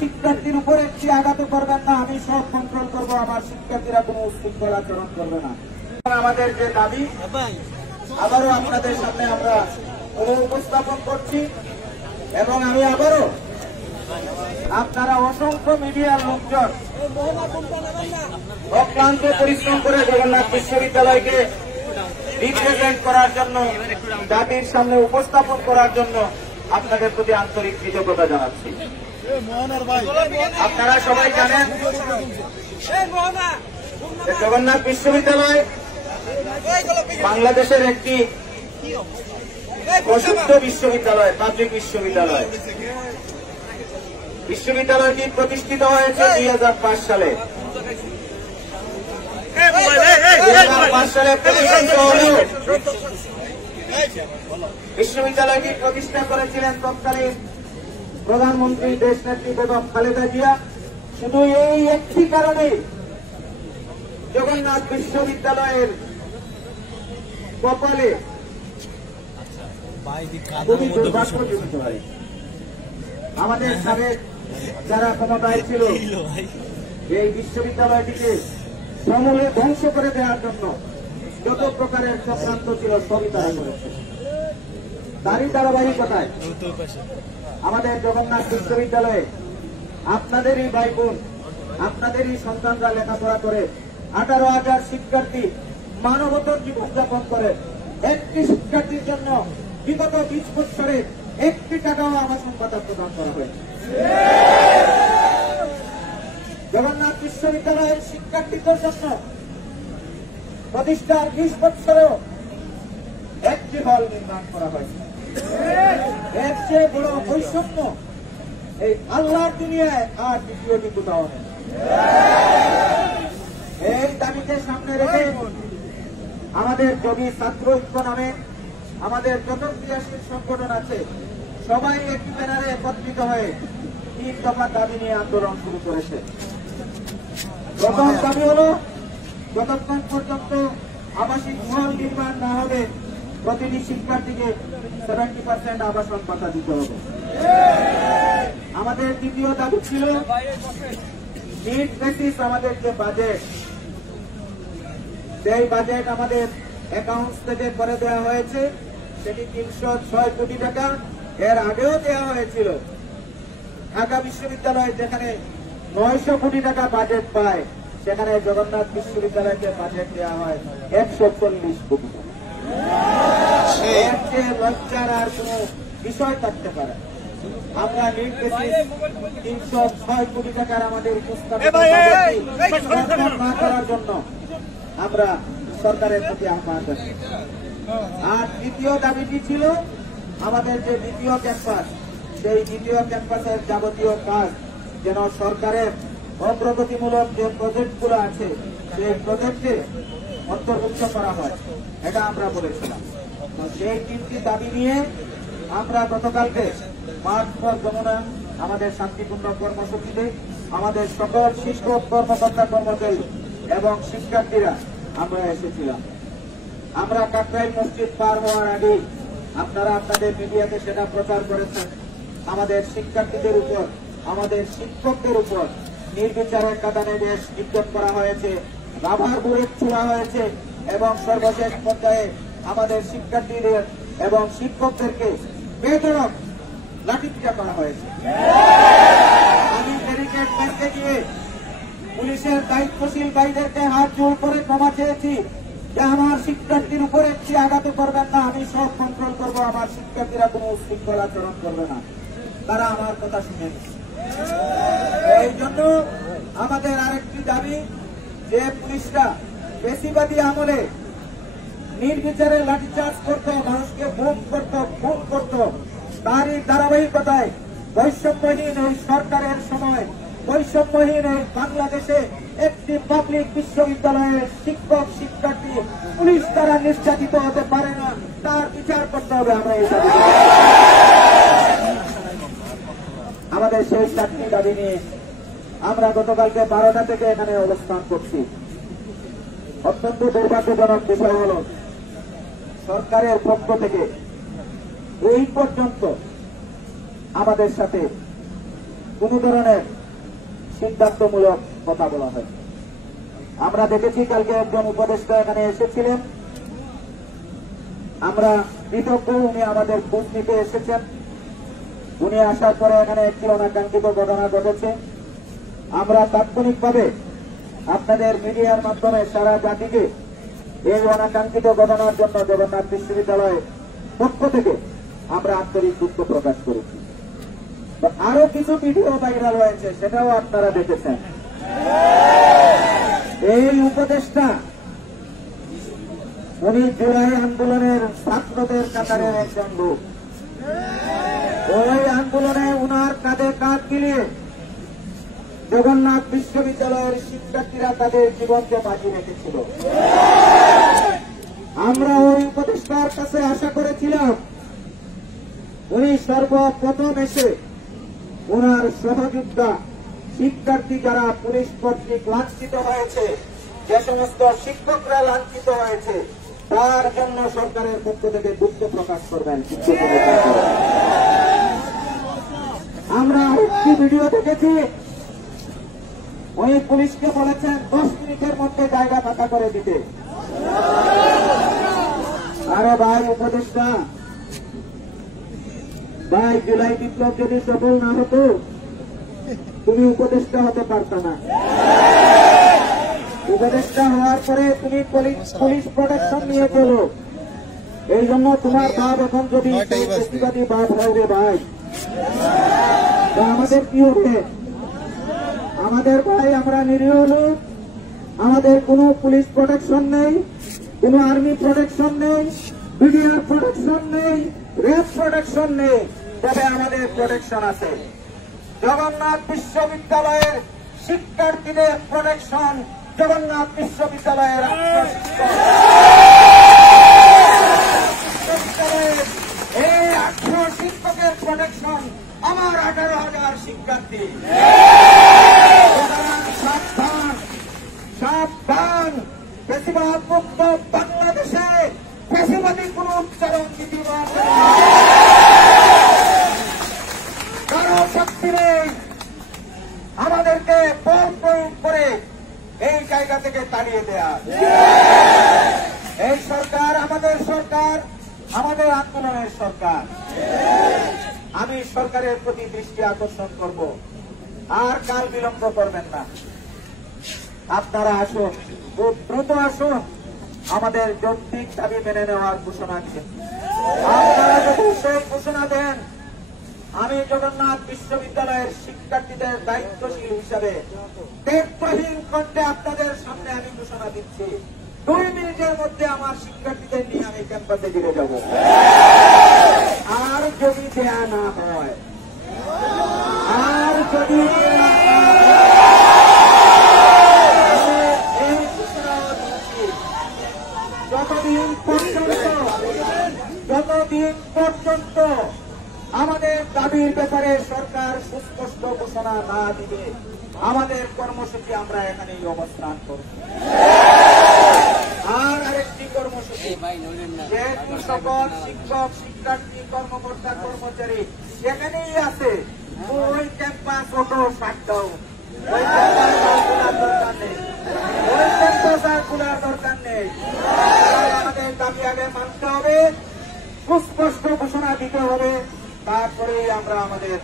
শিক্ষার্থীর উপরে একটি আঘাত করবেন না, আমি সব কন্ট্রোল করবো, আমার শিক্ষার্থীরা কোনো উশৃঙ্খল আচরণ করবে না। আমাদের যে দাবি আবারও আপনাদের সামনে আমরা উপস্থাপন করছি এবং আমি আবারও আপনারা অসংখ্য মিডিয়ার লোকজন অক্লান্ত পরিশ্রম করে জগন্নাথ বিশ্ববিদ্যালয়কে রিপ্রেজেন্ট করার জন্য, জাতির সামনে উপস্থাপন করার জন্য আপনাদের প্রতি আন্তরিক কৃতজ্ঞতা জানাচ্ছি। আপনারা সবাই জানেন যে জগন্নাথ বিশ্ববিদ্যালয় বাংলাদেশের একটি প্রসিদ্ধ বিশ্ববিদ্যালয়, পাবলিক বিশ্ববিদ্যালয়। বিশ্ববিদ্যালয়টি প্রতিষ্ঠিত হয়েছে 2005 সালে। 2005 সালে প্রতিষ্ঠিত হলেও বিশ্ববিদ্যালয়টি প্রতিষ্ঠা করেছিলেন তৎকালীন প্রধানমন্ত্রী দেশনেত্রী বেগম খালেদা জিয়া। শুধু এই একটি কারণে জগন্নাথ বিশ্ববিদ্যালয়ের কপালে খুবই দুর্ভাগ্যযুক্ত হয়। আমাদের সাবেক যারা ক্ষমতায় ছিল এই বিশ্ববিদ্যালয়টিকে সমূলে ধ্বংস করে দেওয়ার জন্য যত প্রকারের চক্রান্ত ছিল সবই তারা করেছে। তারই ধারাবাহিকতায় আমাদের জগন্নাথ বিশ্ববিদ্যালয়ে আপনাদেরই ভাই বোন, আপনাদেরই সন্তানরা লেখাপড়া করে 18,000 শিক্ষার্থী মানবতর জীবনযাপন করে। একটি শিক্ষার্থীর জন্য বিগত 20 বছরে 1 টাকাও আবাসন ভাতা প্রদান করা হয়েছে। জগন্নাথ বিশ্ববিদ্যালয়ের শিক্ষার্থীদের জন্য প্রতিষ্ঠার 20 বছরেও একটি হল নির্মাণ করা হয়েছে। এর চেয়ে বড় বৈষম্য এই আল্লাহর দুনিয়ায় আর দ্বিতীয়টি কোথাও নেই। এই দাবিকে সামনে রেখে আমাদের যোগী ছাত্র ঐক্য নামে আমাদের যত ক্রিয়াশীল সংগঠন আছে সবাই একটি ব্যানারে একত্রিত হয়ে 3 দফা দাবি নিয়ে আন্দোলন শুরু করেছে। প্রথম দাবি হল, যতক্ষণ পর্যন্ত আবাসিক হল নির্মাণ না হবে প্রতিটি শিক্ষার্থীকে 70% আবাসন ভাতা দিতে হবে। আমাদের দ্বিতীয় দাবি ছিল নিড বেসিস আমাদের যে বাজেট, সেই বাজেট আমাদের অ্যাকাউন্টস থেকে করে দেওয়া হয়েছে, সেটি 306 কোটি টাকা। এর আগেও দেওয়া হয়েছিল। ঢাকা বিশ্ববিদ্যালয় যেখানে 900 কোটি টাকা বাজেট পায়, সেখানে জগন্নাথ বিশ্ববিদ্যালয়কে বাজেট দেওয়া হয় 140 কোটি টাকা। এর চেয়ে লজ্জার আর কোন বিষয় থাকতে পারে। আমরা নিড বেসিস 306 কোটি টাকার আমাদের উপস্থাপিত না করার জন্য আমরা সরকারের প্রতি আহ্বান জানাই। আর তৃতীয় দাবিটি ছিল আমাদের যে দ্বিতীয় ক্যাম্পাস, সেই দ্বিতীয় ক্যাম্পাসের যাবতীয় কাজ যেন সরকারের অগ্রগতিমূলক যে প্রজেক্টগুলো আছে সেই প্রজেক্টে অন্তর্ভুক্ত করা হয়, এটা আমরা বলেছিলাম। সেই 3টি দাবি নিয়ে আমরা গতকালকে মার্চ ফর যমুনা আমাদের শান্তিপূর্ণ কর্মসূচিতে আমাদের সকল শিক্ষক, কর্মকর্তা, কর্মচারী এবং শিক্ষার্থীরা আমরা এসেছিলাম। আমরা কাকরাইল মসজিদ পার হওয়ার আগে আপনারা আপনাদের মিডিয়াতে সেটা প্রচার করেছেন। আমাদের শিক্ষার্থীদের উপর, আমাদের শিক্ষকদের উপর নির্বিচারে কাঁদানে দেশ নিক্ষেপ করা হয়েছে, রাবার বুলেট ছোড়া হয়েছে এবং সর্বশেষ পর্যায়ে আমাদের শিক্ষার্থীদের এবং শিক্ষকদেরকে বেধড়ক লাঠিপিটা করা হয়েছে। আমি ব্যারিকেড ভেঙে গিয়ে পুলিশের দায়িত্বশীল ভাইদেরকে হাত জোড় করে ক্ষমা চেয়েছি যে আমার শিক্ষার্থীর উপরে একটি আঘাত করবেন না, আমি সব কন্ট্রোল করব, আমার শিক্ষার্থীরা কোনো উশৃঙ্খল আচরণ করবে না। তারা আমার কথা শুনে নিচ্ছে। এই জন্য আমাদের আরেকটি দাবি যে পুলিশরা বেশিবাদী আমলে নির্বিচারে লাঠিচার্জ করত, মানুষকে খুন করত, তারই ধারাবাহিকতায় বৈষম্যহীন এই সরকারের সময়, বৈষম্যহীন এই বাংলাদেশে একটি পাবলিক বিশ্ববিদ্যালয়ের শিক্ষক, শিক্ষার্থী পুলিশ দ্বারা নির্যাতিত হতে পারে না, তার বিচার করতে হবে। আমরা এই দাবি, আমাদের সেই 4টি দাবি নিয়ে আমরা গতকালকে 12টা থেকে এখানে অবস্থান করছি। অত্যন্ত দুর্ভাগ্যজনক বিষয় হল সরকারের পক্ষ থেকে এই পর্যন্ত আমাদের সাথে কোন ধরনের সিদ্ধান্তমূলক কথা বলা হয়। আমরা দেখেছি কালকে একজন উপদেষ্টা এখানে এসেছিলেন, আমরা কৃতজ্ঞ, উনি আমাদের খোঁজ নিতে এসেছেন। উনি আসার পরে এখানে একটি অনাকাঙ্ক্ষিত ঘটনা ঘটেছে। আমরা তাৎক্ষণিকভাবে আপনাদের মিডিয়ার মাধ্যমে সারা জাতিকে এই অনাকাঙ্ক্ষিত ঘটনার জন্য জগন্নাথ বিশ্ববিদ্যালয়ের পক্ষ থেকে আমরা আন্তরিক দুঃখ প্রকাশ করেছি। আরো কিছু ভিডিও ভাইরাল হয়েছে, সেটাও আপনারা দেখেছেন। এই উপদেষ্টা উনি জুলাই আন্দোলনের ছাত্রদের কাতারের একজন লোক। ওই আন্দোলনে উনার কাঁধে কাঁধ মিলিয়ে জগন্নাথ বিশ্ববিদ্যালয়ের শিক্ষার্থীরা তাদের জীবনকে বাজি রেখেছিল। আমরা ওই উপদেষ্টার কাছে আশা করেছিলাম উনি সর্বপ্রথম এসে ওনার সহযোদ্ধা শিক্ষার্থী যারা পুলিশ কর্তৃক লাঞ্ছিত হয়েছে, যে সমস্ত শিক্ষকরা লাঞ্ছিত হয়েছে, তার জন্য সরকারের পক্ষ থেকে দুঃখ প্রকাশ করবেন। আমরা একটি ভিডিও দেখেছি, উনি পুলিশকে বলেছেন 10 মিনিটের মধ্যে জায়গা ফাঁকা করে দিতে। আরে ভাই উপদেষ্টা, ভাই জুলাই বিপ্লব যদি সফল না হতো তুমি উপদেষ্টা হতে পারত না। উপদেষ্টা হওয়ার পরে তুমি পুলিশ প্রোটেকশন নিয়ে চলো। এই জন্য তোমার ভাব এখন যদি প্রতিবাদী ভাব হয় রে ভাই, তা আমাদের কি হবে? আমাদের ভাই আমরা নিরীহ লোক, আমাদের কোনো পুলিশ প্রোটেকশন নেই, কোনো আর্মি প্রোটেকশন নেই, বিডিআর প্রোটেকশন নেই, রেড প্রোটেকশন নেই, তবে আমাদের প্রোটেকশন আছে। জগন্নাথ বিশ্ববিদ্যালয়ের শিক্ষার্থীদের প্রোটেকশন, জগন্নাথ বিশ্ববিদ্যালয়ের এই 18 শিক্ষকের প্রোটেকশন, আমার 18,000 শিক্ষার্থী। সাবধান সাবধান, বেশিরভাগ মুক্ত বাংলাদেশে বেশিরভাগই কোন উচ্চারণ দিতে কারো শক্তি নেই আমাদেরকে বল প্রয়োগ করে এই জায়গা থেকে তাড়িয়ে দেয়া। এই সরকার আমাদের সরকার, আমাদের আন্দোলনের সরকার। আমি সরকারের প্রতি দৃষ্টি আকর্ষণ করব, আর কাল বিলম্ব করবেন না। আপনারা আসুন, খুব দ্রুত আসুন, আমাদের যৌক্তিক দাবি মেনে নেওয়ার ঘোষণা দিন। আপনারা যদি সেই ঘোষণা দেন, আমি জগন্নাথ বিশ্ববিদ্যালয়ের শিক্ষার্থীদের দায়িত্বশীল হিসাবে ত্যাগহীন কণ্ঠে আপনাদের সামনে আমি ঘোষণা দিচ্ছি, 2 মিনিটের মধ্যে আমার শিক্ষার্থীদের নিয়ে আমি ক্যাম্পাসে ফিরে যাব। আর যদি দেয়া না হয়, আর যদি যতদিন পর্যন্ত আমাদের দাবির ব্যাপারে সরকার সুস্পষ্ট ঘোষণা না দিবে, আমাদের কর্মসূচি আমরা এখানেই অবস্থান করব। আর আরেকটি কর্মসূচি, যেহেতু সকল শিক্ষক শিক্ষার্থী কর্মকর্তা কর্মচারী এখানেই আছে, ওই ক্যাম্পাস অটো শাটডাউন, ওই ক্যাম্পাস খোলার দরকার নেই, ওই ক্যাম্পাস আর খোলার দরকার নেই। আমাদের দাবি আগে মানতে হবে, সুস্পষ্ট ঘোষণা দিতে হবে, তারপরেই আমরা আমাদের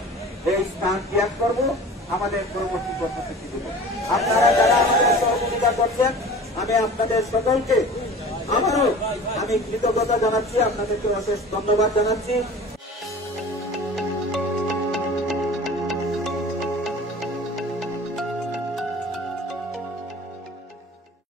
এই স্থান ত্যাগ করব, আমাদের পরবর্তী কর্মসূচি দেব। আপনারা যারা আমাদের সহযোগিতা করছেন, আমি আপনাদের সকলকে আবারও আমি কৃতজ্ঞতা জানাচ্ছি, আপনাদেরকে অশেষ ধন্যবাদ জানাচ্ছি।